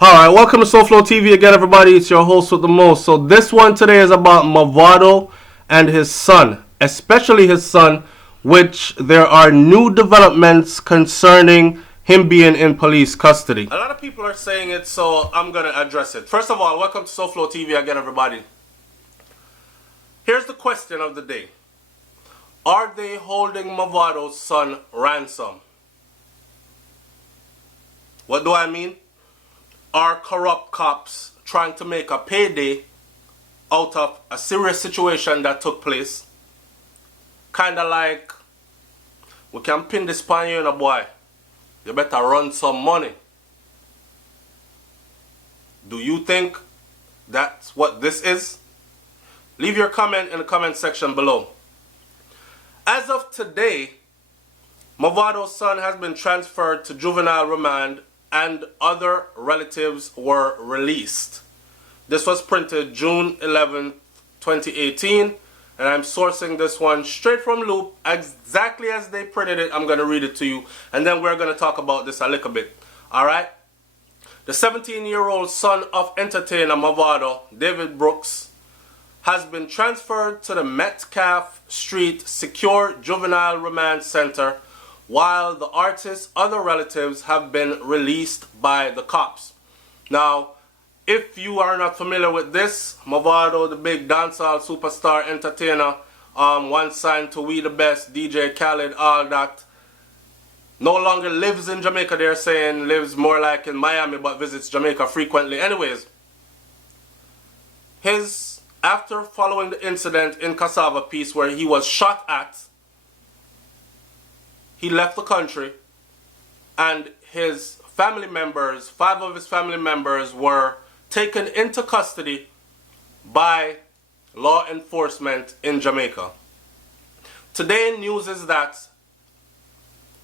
Alright, welcome to SouFLoTV again, everybody. It's your host with the most. So this one today is about Mavado and his son, especially his son, which there are new developments concerning him being in police custody. A lot of people are saying it, so I'm going to address it. First of all, welcome to SouFLoTV again, everybody. Here's the question of the day. Are they holding Mavado's son ransom? What do I mean? Are corrupt cops trying to make a payday out of a serious situation that took place? Kind of like, we can pin this on you, boy. You better run some money. Do you think that's what this is? Leave your comment in the comment section below. As of today, Mavado's son has been transferred to juvenile remand and other relatives were released. This was printed June 11, 2018, and I'm sourcing this one straight from Loop, exactly as they printed it. I'm going to read it to you, and then we're going to talk about this a little bit. Alright? The 17-year-old son of entertainer Mavado, David Brooks, has been transferred to the Metcalf Street Secure Juvenile Remand Center, while the artist's other relatives have been released by the cops. Now, if you are not familiar with this, Mavado, the big dancehall superstar entertainer, once signed to We The Best, DJ Khaled, all that, no longer lives in Jamaica. They're saying lives more like in Miami, but visits Jamaica frequently. Anyways, after following the incident in Cassava Peace where he was shot at, he left the country, and his family members, 5 of his family members, were taken into custody by law enforcement in Jamaica. Today, news is that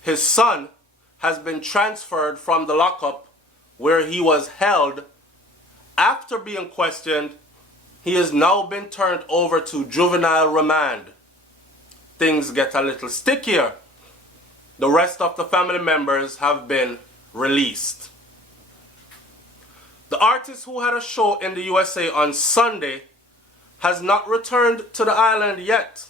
his son has been transferred from the lockup where he was held. After being questioned, he has now been turned over to juvenile remand. Things get a little stickier. The rest of the family members have been released. The artist, who had a show in the USA on Sunday, has not returned to the island yet.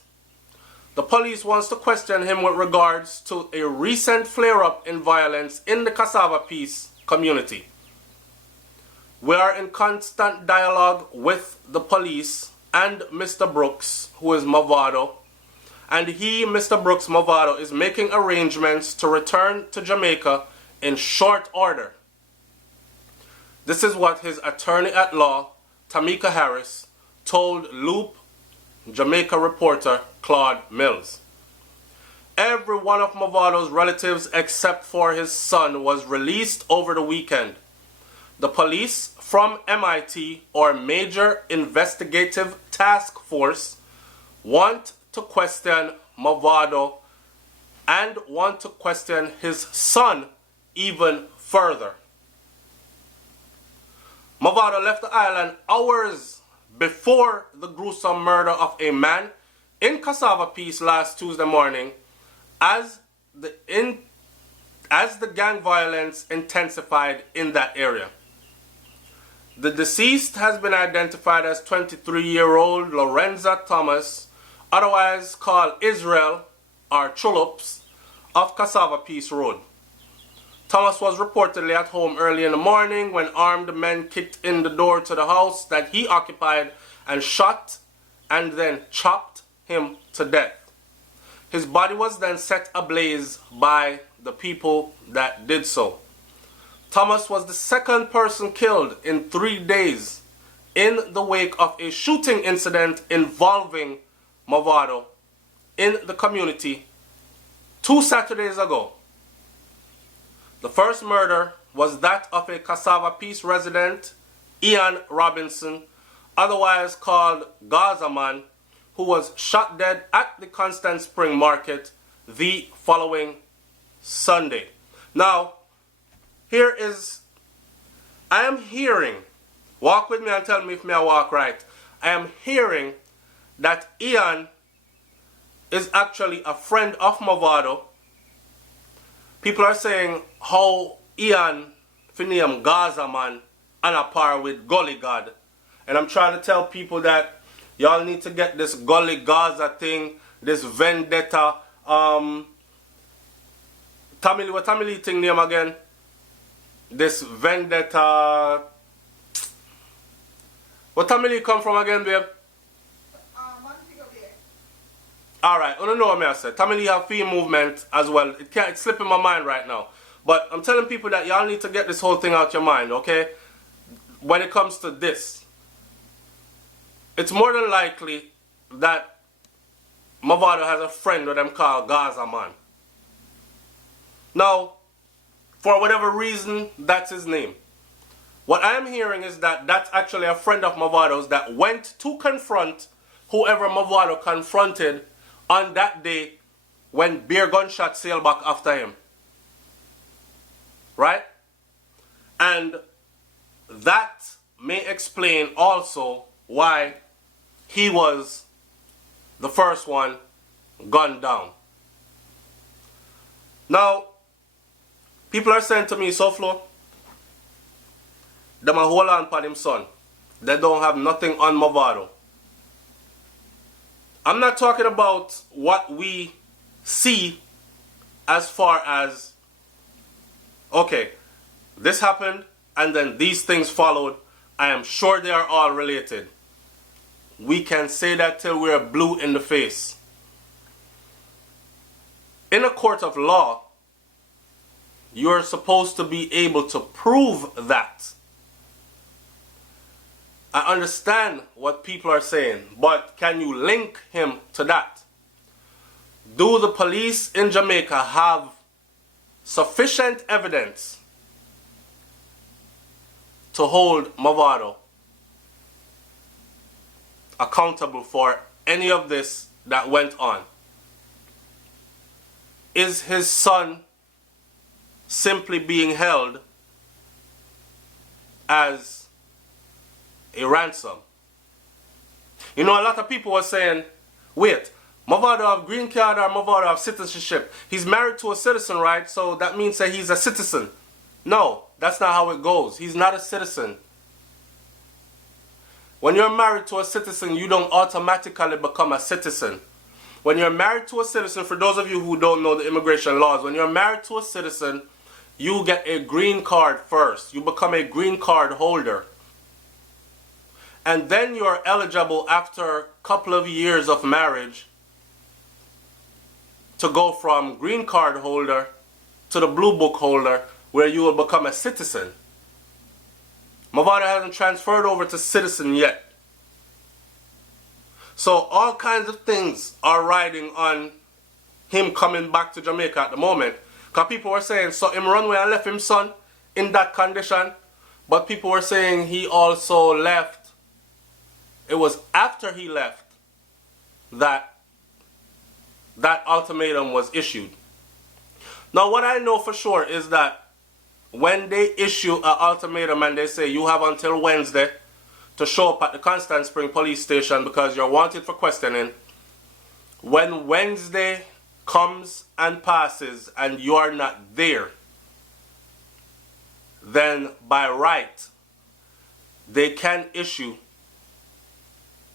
The police wants to question him with regards to a recent flare-up in violence in the Cassava Peace community. We are in constant dialogue with the police and Mr. Brooks, who is Mavado, and he, Mr. Brooks Mavado, is making arrangements to return to Jamaica in short order. This is what his attorney at law, Tamika Harris, told Loop Jamaica reporter Claude Mills. Every one of Mavado's relatives except for his son was released over the weekend. The police from MIT, or Major Investigative Task Force, want to question Mavado and want to question his son even further. Mavado left the island hours before the gruesome murder of a man in Cassava Peace last Tuesday morning as the gang violence intensified in that area. The deceased has been identified as 23-year-old Lorenza Thomas, otherwise called Israel, or Chulups, of Cassava Peace Road. Thomas was reportedly at home early in the morning when armed men kicked in the door to the house that he occupied and shot and then chopped him to death. His body was then set ablaze by the people that did so. Thomas was the second person killed in 3 days in the wake of a shooting incident involving Mavado in the community 2 Saturdays ago. The first murder was that of a Cassava Peace resident, Ian Robinson, otherwise called Gaza Man, who was shot dead at the Constant Spring Market the following Sunday. Now, I am hearing, walk with me and tell me if I walk right. I am hearing that Ian is actually a friend of Mavado. People are saying how Ian, for name Gaza Man, on a par with Gully God. And I'm trying to tell people that y'all need to get this Gully Gaza thing, this vendetta, Tamil, what Tamil thing name again? This vendetta. What Tamil come from again, babe? Alright, I don't know what I said. Tamil have field movement as well. It's slipping my mind right now. But I'm telling people that y'all need to get this whole thing out your mind, okay? When it comes to this, it's more than likely that Mavado has a friend with them called Gaza Man. Now, for whatever reason, that's his name. What I am hearing is that that's actually a friend of Mavado's that went to confront whoever Mavado confronted on that day when beer gunshot sailed back after him. Right? And that may explain also why he was the first one gunned down. Now, people are saying to me, SouFlo, them a hold on for him son. They don't have nothing on Mavado. I'm not talking about what we see as far as, okay, this happened and then these things followed. I am sure they are all related. We can say that till we're blue in the face. In a court of law, you're supposed to be able to prove that. I understand what people are saying, but can you link him to that? Do the police in Jamaica have sufficient evidence to hold Mavado accountable for any of this that went on? Is his son simply being held as a ransom? You know, a lot of people were saying, wait, Mavado have green card or Mavado have citizenship? He's married to a citizen, right? So that means that he's a citizen. No, that's not how it goes. He's not a citizen. When you're married to a citizen, you don't automatically become a citizen. When you're married to a citizen, for those of you who don't know the immigration laws, when you're married to a citizen, you get a green card first. You become a green card holder. And then you're eligible after a couple of years of marriage to go from green card holder to the blue book holder, where you will become a citizen. Mavado hasn't transferred over to citizen yet. So all kinds of things are riding on him coming back to Jamaica at the moment. Because people were saying, so him run away and left him son in that condition. But people were saying he also left. It was after he left that that ultimatum was issued. Now what I know for sure is that when they issue an ultimatum and they say you have until Wednesday to show up at the Constant Spring police station because you're wanted for questioning, when Wednesday comes and passes and you are not there, then by right they can issue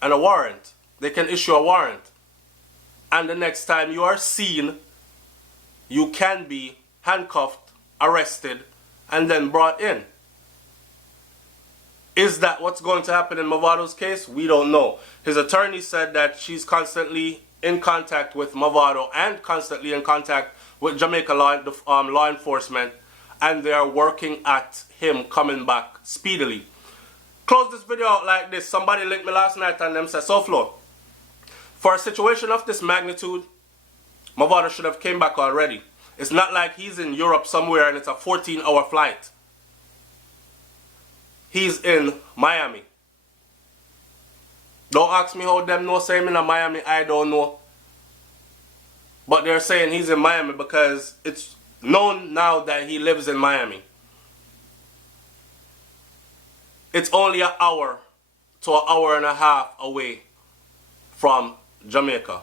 a warrant. They can issue a warrant. And the next time you are seen, you can be handcuffed, arrested, and then brought in. Is that what's going to happen in Mavado's case? We don't know. His attorney said that she's constantly in contact with Mavado and constantly in contact with Jamaica law enforcement, and they are working at him coming back speedily. Close this video out like this. Somebody linked me last night and them said, SouFlo, for a situation of this magnitude, Mavado should have came back already. It's not like he's in Europe somewhere and it's a 14-hour flight. He's in Miami. Don't ask me how them know say him in Miami, I don't know. But they're saying he's in Miami because it's known now that he lives in Miami. It's only an hour to an hour and a half away from Jamaica.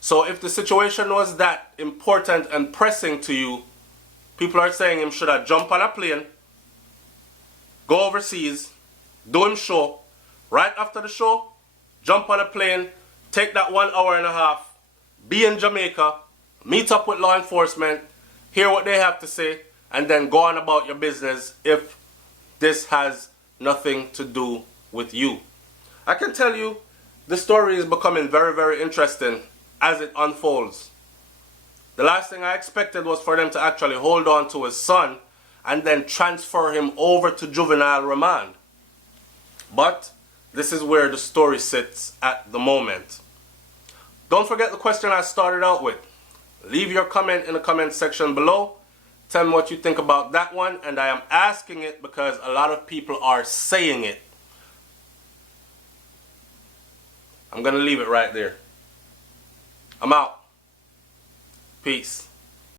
So if the situation was that important and pressing to you, people are saying him should have jumped on a plane, go overseas, do him show. Right after the show, jump on a plane, take that 1 hour and a half, be in Jamaica, meet up with law enforcement, hear what they have to say, and then go on about your business if this has nothing to do with you. I can tell you, the story is becoming very, very interesting as it unfolds. The last thing I expected was for them to actually hold on to his son and then transfer him over to juvenile remand. But this is where the story sits at the moment. Don't forget the question I started out with. Leave your comment in the comment section below. Tell me what you think about that one. And I am asking it because a lot of people are saying it. I'm going to leave it right there. I'm out. Peace.